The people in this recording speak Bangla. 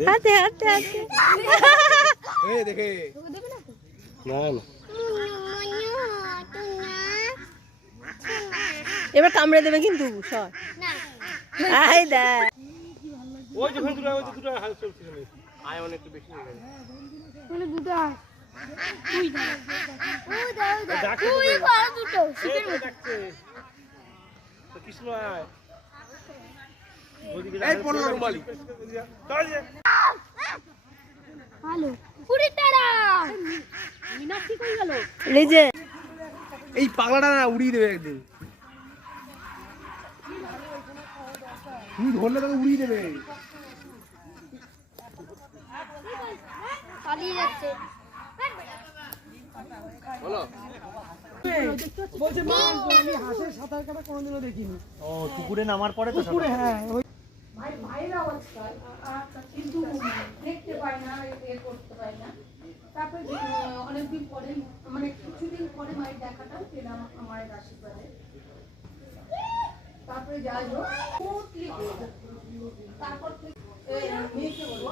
হাতে হাতে হাতে দেখে এবার কামড়ে দেবে কিন্তু সর আই দেখ ওই যখন দুটো ওই দুটো হাল চলছিল আয় অনেক একটু বেশি হয়ে গেছে মানে দুটো তুই দাও তুই কর দুটো শিখে ডাকছে তো কৃষ্ণ আয় এই পড়লো রুমালি চল যে হ্যালো পুরি তারা মিনাক্ষী কই গেল এই যে এই পাগলাটা না উড়িয়ে দেবে একদিন তুমি ধরলে তোকে উড়িয়ে দেবে পালিয়ে যাচ্ছে বলো বলছে মা আমি হাঁসের সাঁতার কাটা কোনোদিনও দেখিনি ও পুকুরে নামার পরে তো পুকুরে হ্যাঁ ভাই ভাইয়ের অবস্থায় কিন্তু দেখতে পাই না এ করতে পাই না তারপরে অনেকদিন পরে মানে কিছুদিন পরে মায়ের দেখাটাও পেলাম আমার আশীর্বাদে তারপরে যাই হোক তারপর মেয়েকে বলবো